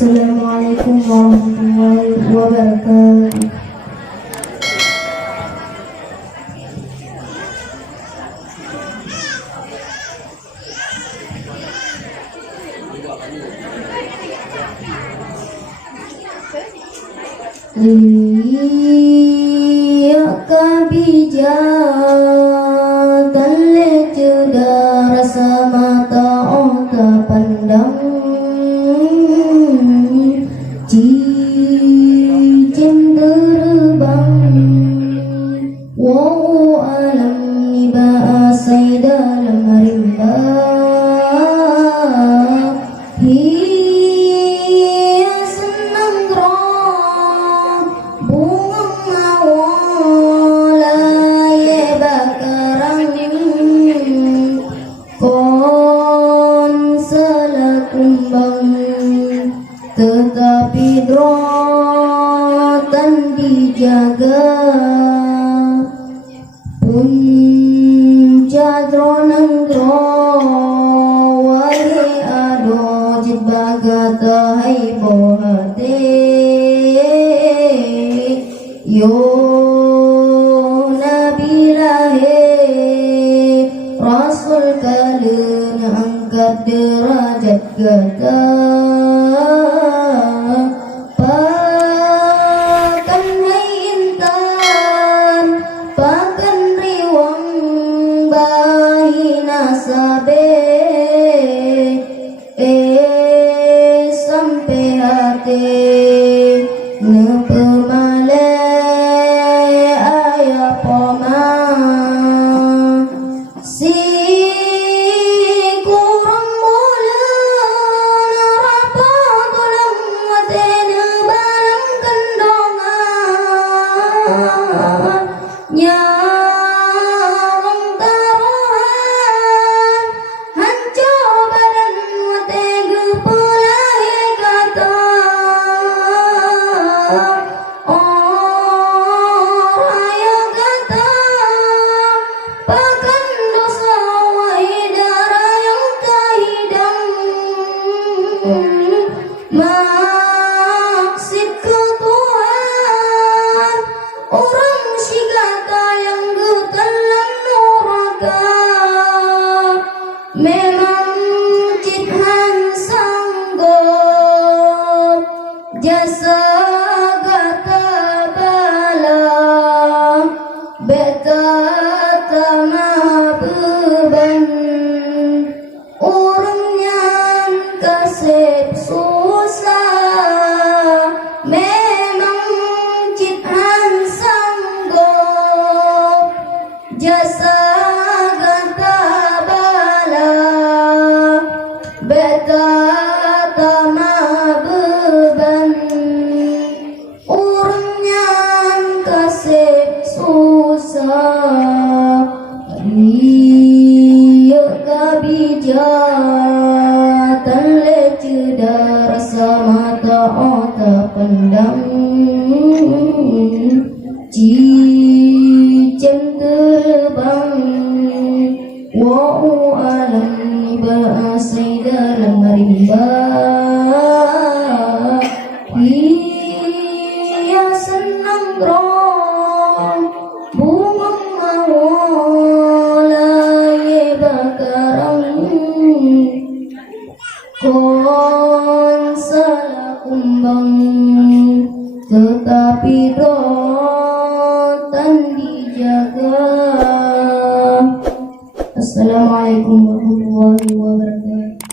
Assalamualaikum warahmatullahi wabarakatuh. Iyaka bijatan lecuda rasa mata ota pandang cicim terbang wow alam niba asai dalam rimba tetapi drotan dijaga punca dronang dro wahai ado jit bagata hai bohate yo nabilahe rasul kalena angkat derajat gata sampai hati nepemale ayah poma si kurang mula narapa tulang watena barang kendongan nyawang taruhan hancur badan watega pelai kata raya kata pakan dosa wahidara yang kahidang maksud ke Tuhan orang si kata yang getelan nuraka memang ciphan sanggup jasa gata bala beta tama beban orangnya kasih susah memang ciphan sanggup jasa gata bala beta tama beban orangnya kasih susah iya kabijatan leceda rasa mata ota pendam cicim terbang wow alam niba asai dalam rimba iya senang drong bunga mawala bakarang kon salah kumbang tetapi drotan dijaga. Assalamualaikum warahmatullahi wabarakatuh.